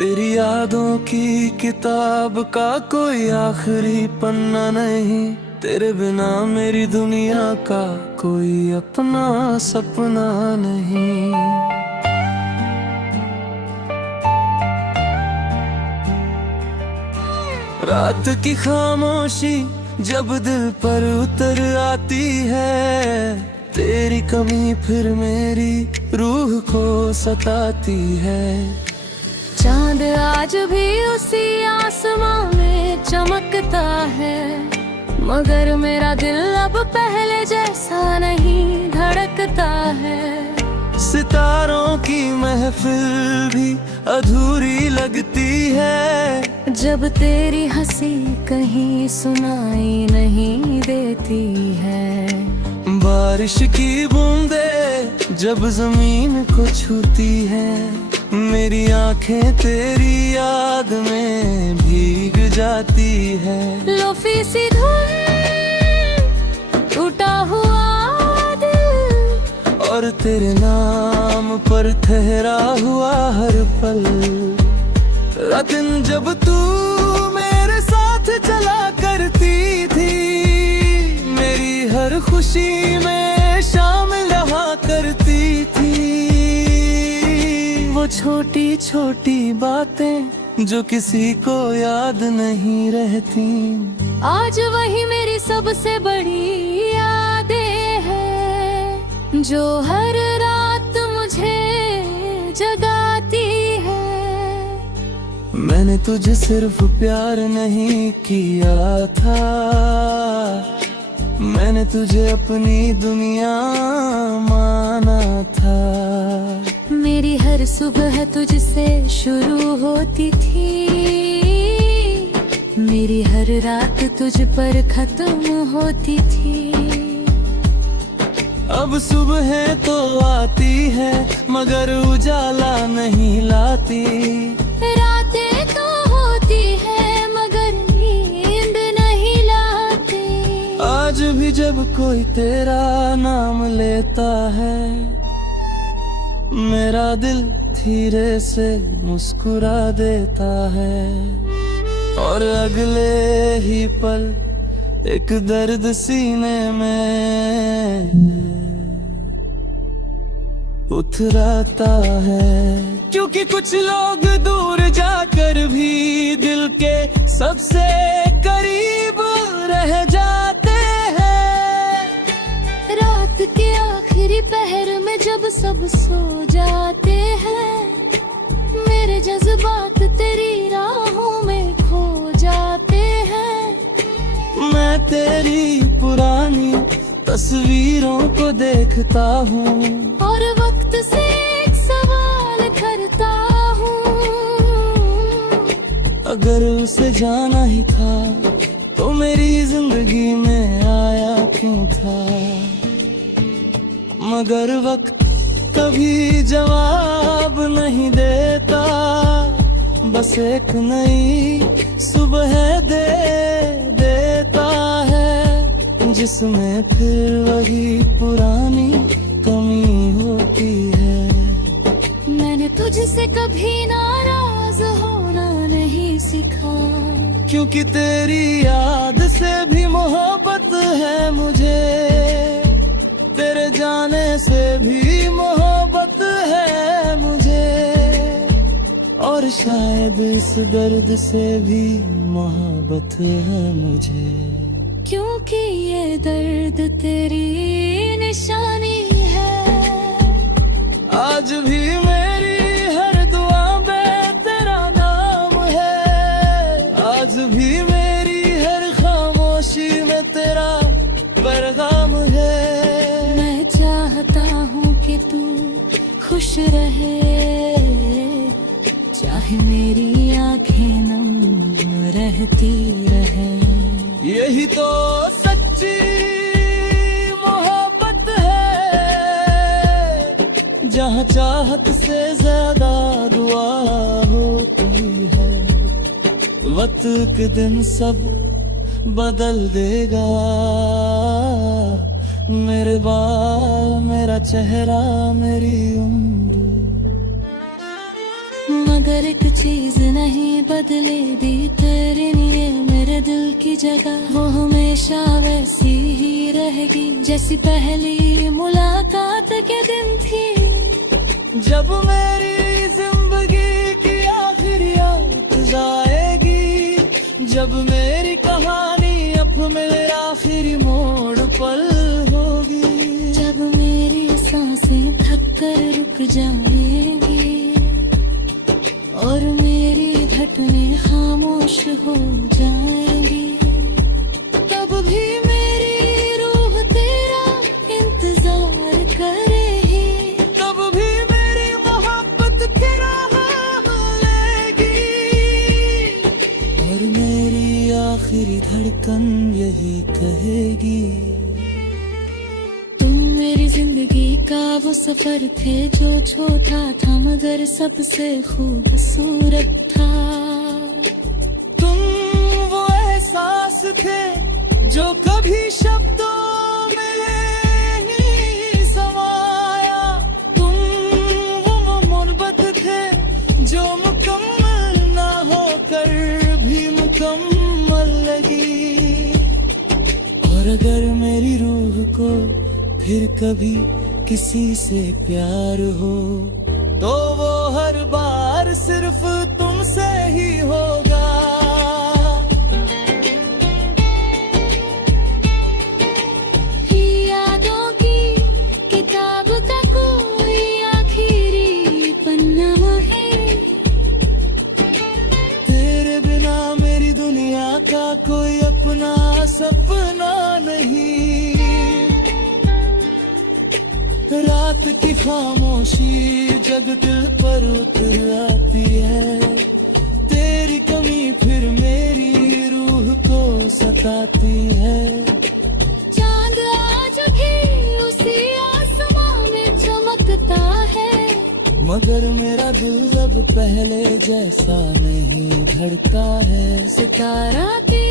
तेरी यादों की किताब का कोई आखिरी पन्ना नहीं, तेरे बिना मेरी दुनिया का कोई अपना सपना नहीं। रात की खामोशी जब दिल पर उतर आती है, तेरी कमी फिर मेरी रूह को सताती है। चांद आज भी उसी आसमां में चमकता है, मगर मेरा दिल अब पहले जैसा नहीं धड़कता है। सितारों की महफिल भी अधूरी लगती है, जब तेरी हंसी कहीं सुनाई नहीं देती है। बारिश की बूंदें जब जमीन को छूती है, मेरी आंखें तेरी याद में भीग जाती है। लोफी सी धुन, टूटा हुआ दिल, और तेरे नाम पर ठहरा हुआ हर पल। रातिन जब तू मेरे साथ चला करती थी, मेरी हर खुशी में शामिल रहा करती थी। वो छोटी छोटी बातें जो किसी को याद नहीं रहती, आज वही मेरी सबसे बड़ी यादें हैं, जो हर रात मुझे जगाती है। मैंने तुझे सिर्फ प्यार नहीं किया था, मैंने तुझे अपनी दुनिया माना था। मेरी हर सुबह तुझसे शुरू होती थी, मेरी हर रात तुझ पर खत्म होती थी। अब सुबह तो आती है मगर उजाला नहीं लाती, रातें तो होती है मगर नींद नहीं लाती। आज भी जब कोई तेरा नाम लेता है, मेरा दिल धीरे से मुस्कुरा देता है। और अगले ही पल एक दर्द सीने में उतराता है। क्योंकि कुछ लोग दूर जाकर भी दिल के सबसे करीब रह जाते हैं। रात के आखिरी पहर में जब सब सो जाते हैं, मेरे जज्बात तेरी राहों में खो जाते हैं। मैं तेरी पुरानी तस्वीरों को देखता हूँ, और वक्त से एक सवाल करता हूँ, अगर उसे जाना ही था तो मेरी जिंदगी में आया क्यों था। मगर वक्त कभी जवाब नहीं देता, बस एक नई सुबह दे देता है, जिसमें फिर वही पुरानी कमी होती है। मैंने तुझसे कभी नाराज होना नहीं सीखा, क्योंकि तेरी याद से भी मोहब्बत है मुझे, तेरे जाने से भी मोहब्बत है मुझे। और शायद इस दर्द से भी मोहब्बत है मुझे, क्योंकि ये दर्द तेरी निशानी है। आज भी मेरी हर दुआ में तेरा नाम है, आज भी मेरी हर खामोशी में तेरा पैगाम है। मैं चाहता हूँ कि तू खुश रहे, चाहे मेरी आंखें नम रहती रहे। यही तो सच्ची मोहब्बत है, जहाँ चाहत से ज्यादा दुआ होती है। वक्त के दिन सब बदल देगा, मेरे बाल, मेरा चेहरा, मेरी उम्र। मगर एक चीज नहीं बदलेगी तेरे लिए मेरे दिल की जगह, वो हमेशा वैसी ही रहेगी जैसी पहली मुलाकात के दिन थी। जब मेरी जिंदगी की आखिरी रात जाएगी, जब मेरी कहानी अब मेरे आखिरी मोड़ पर होगी, जब मेरी सांसें थक कर रुक जाएंगी और मेरी धड़कनें खामोश हो जाएंगी, तब भी मेरी रूह तेरा इंतजार करेगी, तब भी मेरी मोहब्बत की राह लेगी, और मेरी आखिरी धड़कन यही कहेगी। तुम मेरी जिंदगी का वो सफर थे जो छोटा था मगर सबसे खूबसूरत था। तुम वो एहसास थे जो कभी शब्दों में नहीं समाया, तुम वो मोहब्बत थे जो मुकम्मल ना होकर भी मुकम्मल लगी। और अगर मेरी रूह को फिर कभी किसी से प्यार हो तो वो हर बार सिर्फ तुमसे ही होगा। यादों की किताब का कोई आखिरी पन्ना है, तेरे बिना मेरी दुनिया का कोई अपना सपना नहीं। रात की खामोशी जग दिल पर उतर आती है, तेरी कमी फिर मेरी रूह को सताती है। चांद आज भी उसी आसमां में चमकता है, मगर मेरा दिल अब पहले जैसा नहीं धड़का है। सितारा की